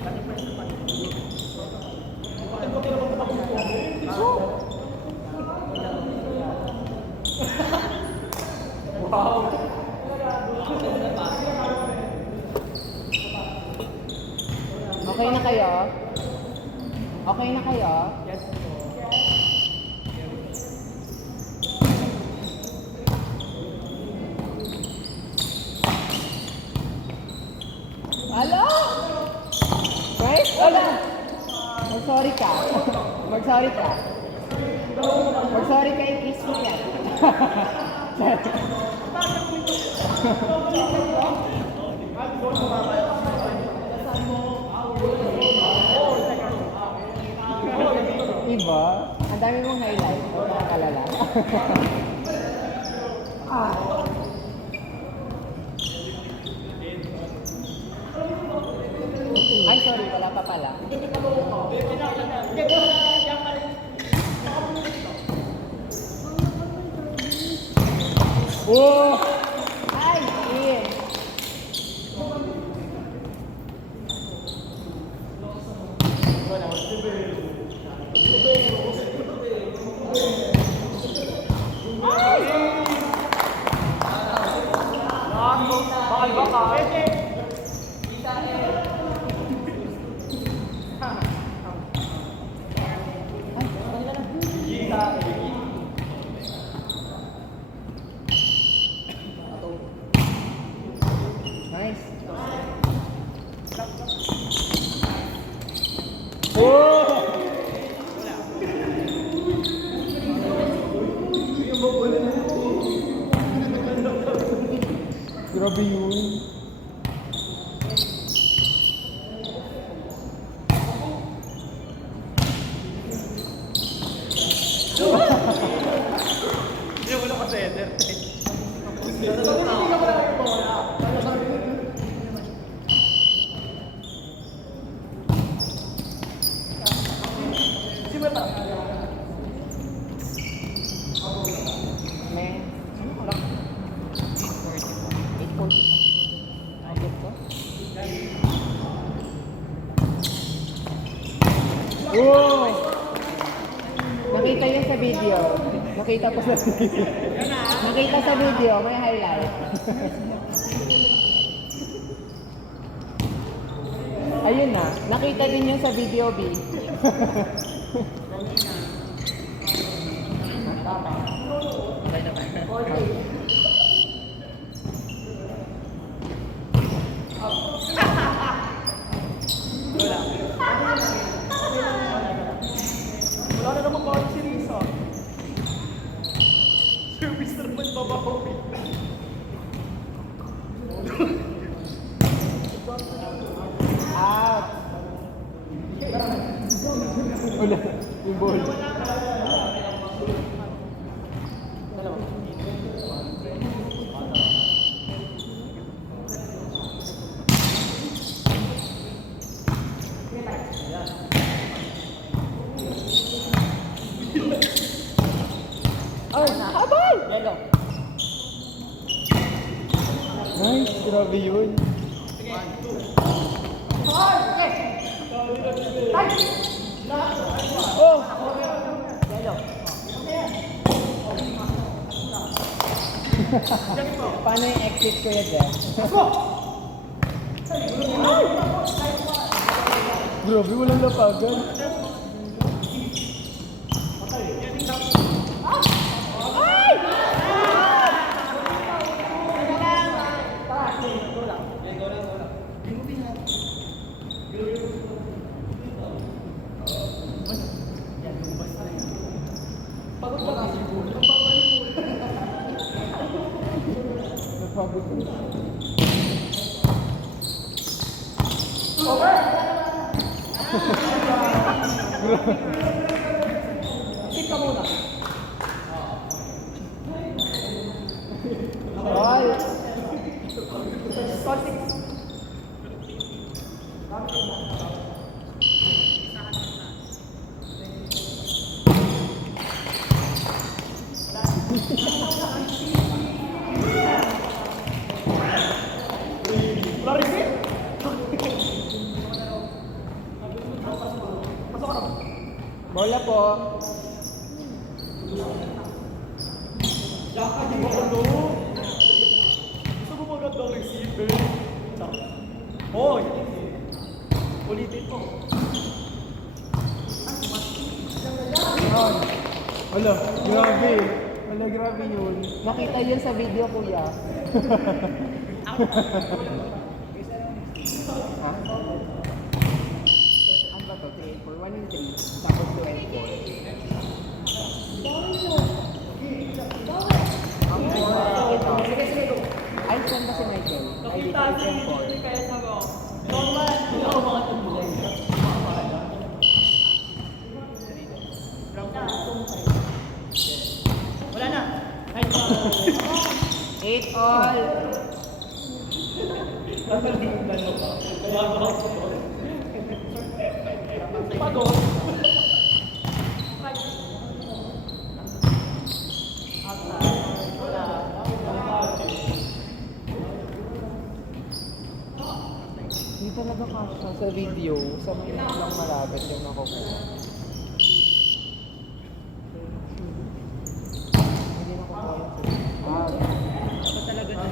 Wow! Okay na kayo? Okay na kayo? Yes. Hello? Right? Wala. Mag-sorry ka. Mag-sorry ka. Mag-sorry ka, i-kiss mo yan. Diba? Ang dami mong highlight. Huwag kang kalala. Ay, sorry. Wala pa pala. Oh! Ay, Ian. Nice. Oh! Grabe yun. Hindi mo na kasi-eder. May, ano ko lang? 840. Agad ko? Wow! Nakita yun sa video. Nakita ko sa video. Nakita sa video, may highlight. Ayun na, nakita din yun sa video, B. Wala na naman bawal si Risa. Service na naman babawi. Out! Wala, yung ball. Oh, habal! Yellow. Nice, grabe yun. Oh! Yellow. Paano yung exit ko yun, Jeff? Grabe, walang lapagan. Napagod ko. Sit ka muna. Ay! Start 6. Bola po. Yaka, di mo ano? Gusto mo magandang receiver? Hoy! Ulitin mo. Yun. Wala, grabe. Wala, grabe yun. Nakita yun sa video, kuya. Ha? Ang ba to? 3 for 1 and 3. Tapos 2 and 4. Ang 4 ito. Sige, sige, go. Ay, saan ba si Michael? Ay, dito Nakita is si M4. hindi kaya sa mo. Normal, hindi ako mga tumulay. Wala na. Ay, 8 all. Pagod. Hindi talaga kasha sa video. Sa may lang malapit yung nakukuha. Hindi nakukuha yung sa Dapat talaga na.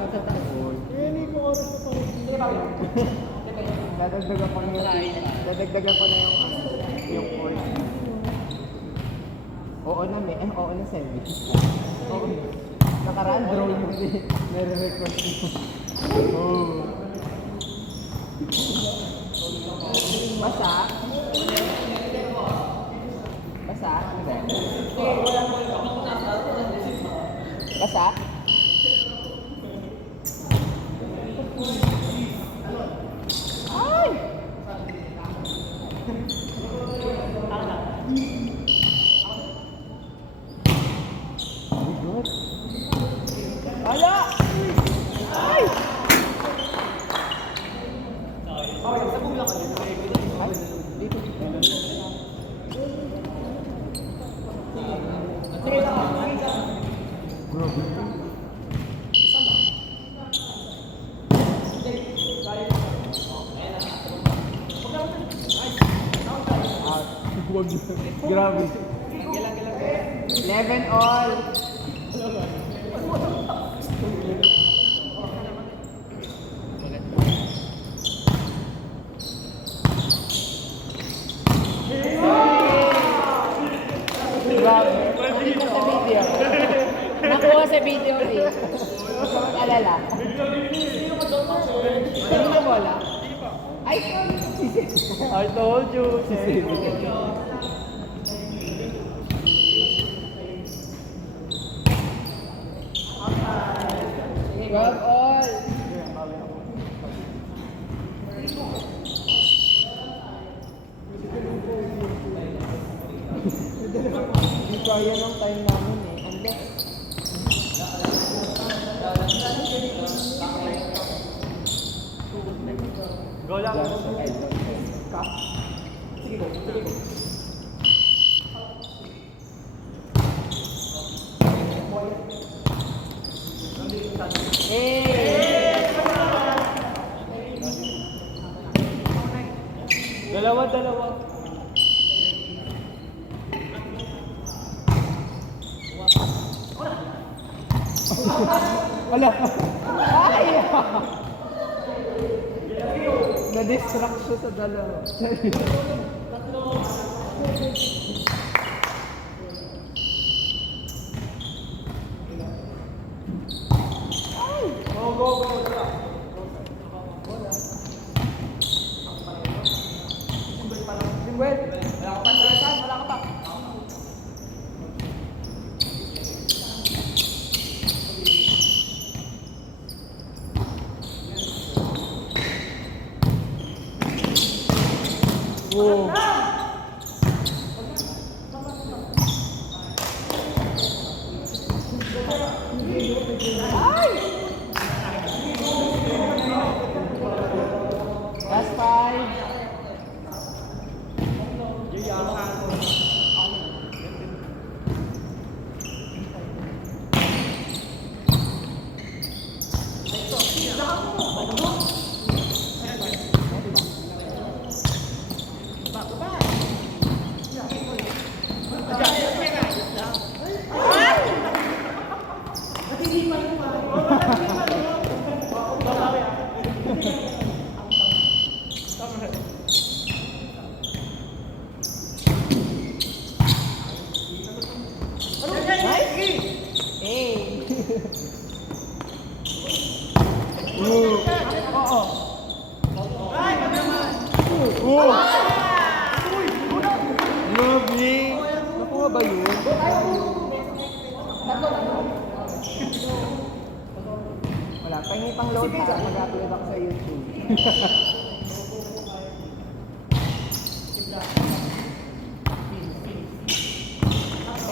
Natatakol. Hindi ko oras na pagod. Sige, Pablo. Dadagdagan ko na yung dadagdagan ko na yung cord. Oo na may, oo na service. Oo na. Nakaraan drone mo din. Nare-request mo. Oh. Basa? Basa? Hindi. Basa? Ay! Good. Ala! Ay! Okay, sabog lang ka din. Ay, dito. Sige lang. Grabe. Huwag grabe. 11 all. Grabe. Nakita sa video. Nakuha sa video rin. Huwag ka mag-alala. Hindi na bola? Ay, I told you. Grab all. Hindi kaya ng time namin eh. Unless Go lang. just sa kind of cup. Sige, go. Sige, go. Hey! Dalawa. Wala. Ay! Na-distract siya sa dalawa. Go. Simwell, wala ka pa saan, wala ka pa. Wow. Last 5. Oh! Grabe! Nakuha ba yun? Wala, pahingi pang load ha. Mag-upload ako sa YouTube.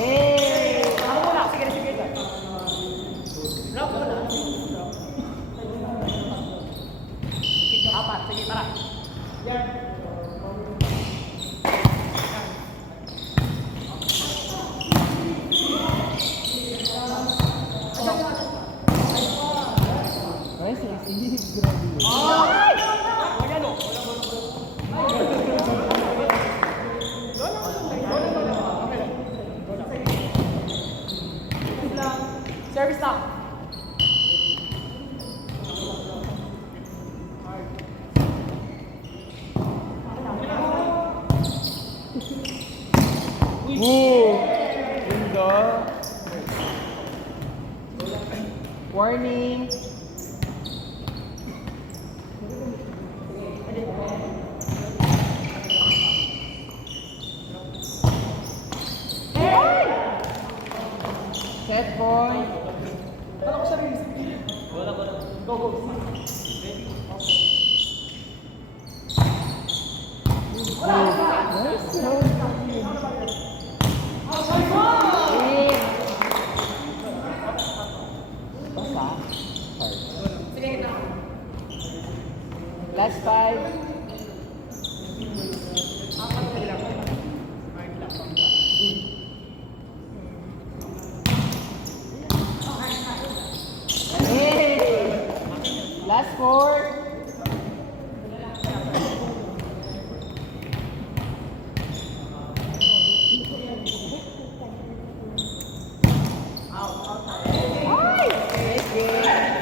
Eh! Ako muna. Sige, sige. Rock muna. Apat. Sige, tara. Ay, sige. Grabe yun. Ayan o. Service lang. Woo! Ganda! Warning! Set point! Kala ko siya rin. Wala. Go, go. Nice round. Basa? Hard. Sige, na. Last 5. Hey! Last 4.